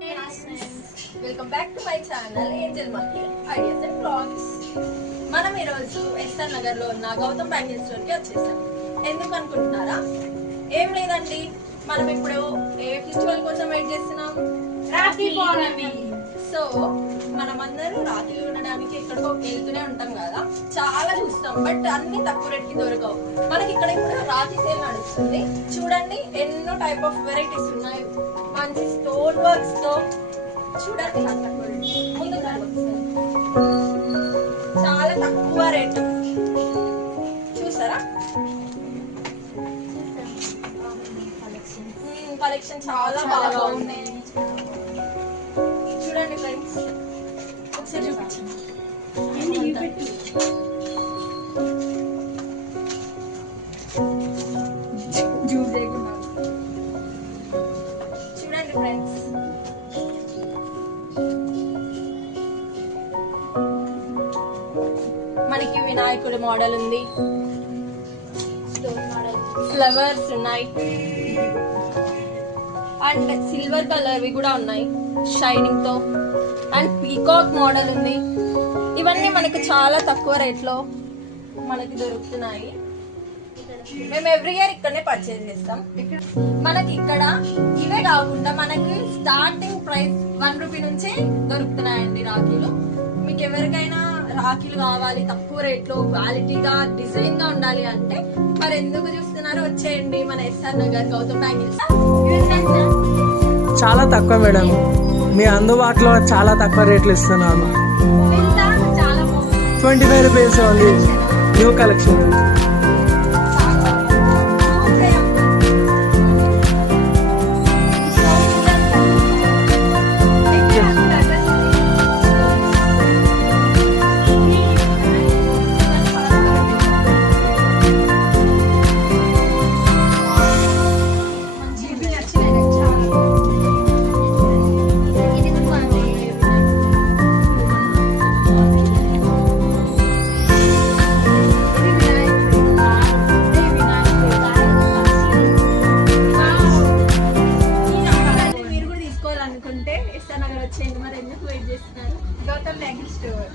Welcome back to my channel Angel Mahi ideas and blogs. మనం ఈరోజు SR Nagar లో ఉన్న గౌతమ్ బ్యాంగిల్ స్టోర్ కి వచ్చేసాం. ఎందుకు అనుకుంటున్నారా? ఏం లేదండి, మనం ఇప్పుడు ఏ ఫెస్టివల్ కోసం వెయిట్ చేస్తున్నాం? రాఖీ పౌర్ణమి. సో మనమందరూ రాఖీలు ఉండడానికి ఎక్కడికో వెళ్తూనే ఉంటాం కదా, చాలా చూస్తాం, బట్ అన్ని తక్కువ రేట్కి దొరకవు. మనకి ఇక్కడ ఇప్పుడు రాఖీ సేల్ నడుస్తుంది. చూడండి, ఎన్నో టైప్ ఆఫ్ వెరైటీస్ ఉన్నాయి. మంచి స్టోన్ వర్క్స్ తో చూడండి, ముందు చాలా తక్కువ రేటు చూసారా? కలెక్షన్ చాలా బాగా ఉన్నాయి. చూడండి ఫ్రెండ్స్, ఒకసారి చూపించండి. చూడండి ఫ్రెండ్స్, మనకి వినాయకుడి మోడల్ ఉంది, ఫ్లవర్స్ ఉన్నాయి, అండ్ సిల్వర్ కలర్వి కూడా ఉన్నాయి షైనింగ్ తో, అండ్ పీకాక్ మోడల్ ఉంది. ఇవన్నీ మనకి చాలా తక్కువ రేట్లో మనకి దొరుకుతున్నాయి. మేము ఎవ్రీ ఇయర్ ఇక్కడనే పర్చేజ్ చేస్తాం. మనకి ఇక్కడ ఇవే కాకుండా మనకి స్టార్టింగ్ ప్రైస్ 1 రూపీ నుంచే దొరుకుతున్నాయండి రాఖీలు. మీకు ఎవరికైనా రాఖీలు కావాలి తక్కువ రేట్లో, క్వాలిటీగా, డిజైన్ గా ఉండాలి అంటే మరి ఎందుకు చూస్తున్నారో వచ్చేయండి మన ఎస్ఆర్ నగర్ గౌతమ్ బ్యాంగిల్స్. చాలా తక్కువ మేడం, మీ అందుబాటులో చాలా తక్కువ రేట్లు ఇస్తున్నాను. 25 రూపీస్ ఓన్లీ, న్యూ కలెక్షన్. అనుకుంటే ఎస్ఆర్ నగర్ వచ్చేయండి. మరి ఎందుకు వెయిట్ చేస్తున్నారు? Gautam bangle store.